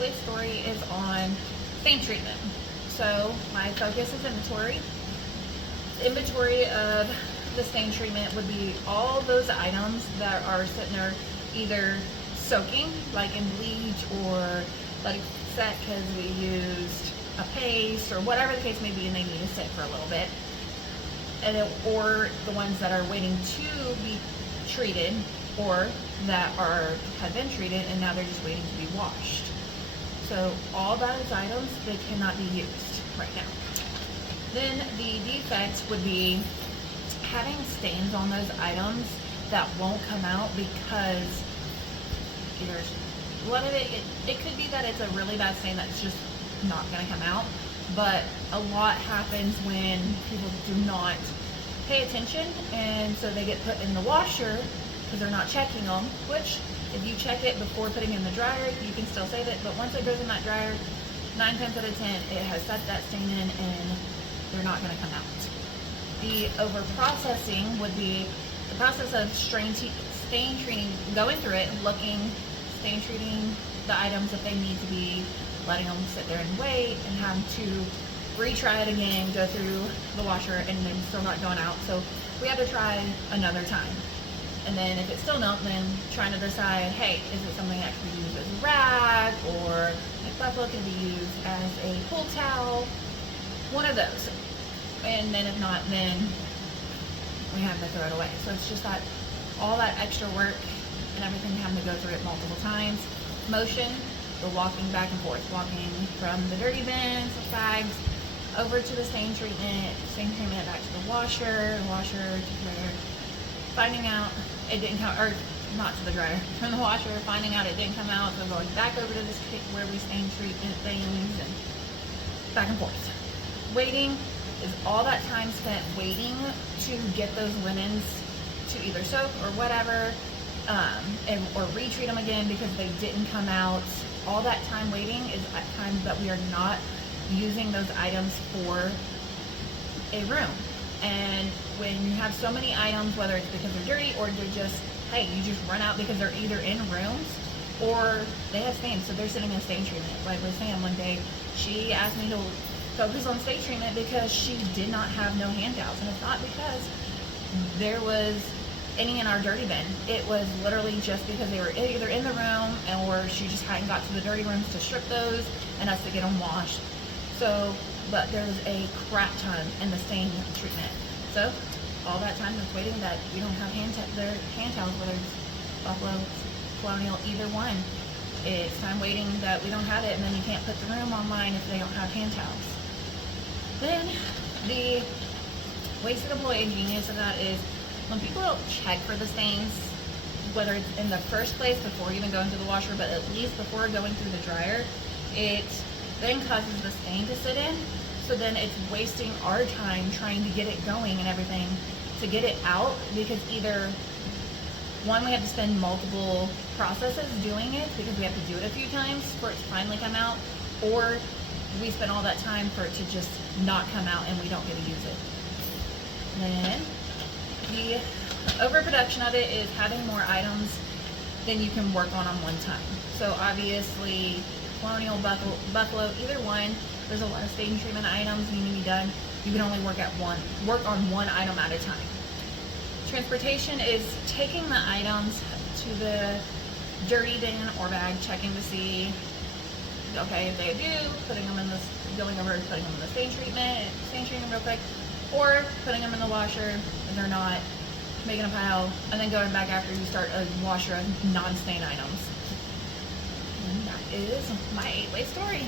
8-way story is on stain treatment. So my focus is inventory. Inventory of the stain treatment would be all those items that are sitting there either soaking, like in bleach, or letting set because we used a paste or whatever the case may be, and they need to sit for a little bit, or the ones that are waiting to be treated, or that have been treated and now they're just waiting to be washed. So all those items, they cannot be used right now. Then the defect would be having stains on those items that won't come out because either one of it could be that it's a really bad stain that's just not going to come out, but a lot happens when people do not pay attention, and so they get put in the washer because they're not checking them, which if you check it before putting it in the dryer, you can still save it, but once it goes in that dryer, 9 times out of 10, it has set that stain in and they're not going to come out. The over processing would be the process of stain treating, going through it, looking, stain treating the items if they need to be, letting them sit there and wait, and having to retry it again, go through the washer, and then still not going out. So we have to try another time. And then if it's still not, then trying to decide, hey, is it something that can be used as a rag, or like Buffalo can be used as a pool towel, one of those. And then if not, then we have to throw it away. So it's just that all that extra work and everything, having to go through it multiple times. Motion, the walking back and forth, walking from the dirty bins, the bags, over to the stain treatment back to the washer to there, finding out it didn't come, or not to the dryer, from the washer, finding out it didn't come out, so going back over to this where we stain treatment things, and back and forth. Waiting is all that time spent waiting to get those linens to either soak or whatever, or retreat them again because they didn't come out. All that time waiting is at times that we are not using those items for a room. And when you have so many items, whether it's because they're dirty or they're just, hey, you just run out because they're either in rooms or they have stains, so they're sitting in stain treatment. Like with Sam one day, she asked me to focus on stain treatment because she did not have no hand towels. And it's not because there was any in our dirty bin. It was literally just because they were either in the room or she just hadn't got to the dirty rooms to strip those and us to get them washed. So, but there was a crap ton in the stain treatment. So all that time that's waiting that we don't have their hand towels, whether it's Buffalo, Colonial, either one. It's time waiting that we don't have it, and then you can't put the room online if they don't have hand towels. Then the wasted employee genius of that is when people don't check for the stains, whether it's in the first place before even going to the washer, but at least before going through the dryer, it then causes the stain to sit in. So then it's wasting our time trying to get it going and everything to get it out, because either one, we have to spend multiple processes doing it because we have to do it a few times for it to finally come out, or we spend all that time for it to just not come out and we don't get to use it. Then the overproduction of it is having more items than you can work on one time. So obviously, Colonial, Buffalo, either one, there's a lot of stain treatment items needing to be done. You can only work on one item at a time. Transportation is taking the items to the dirty bin or bag, checking to see, okay, if they do, putting them in this, going over and putting them in the stain treatment real quick, or putting them in the washer if they're not, making a pile, and then going back after you start a washer of non-stain items. And that is my 8-way story.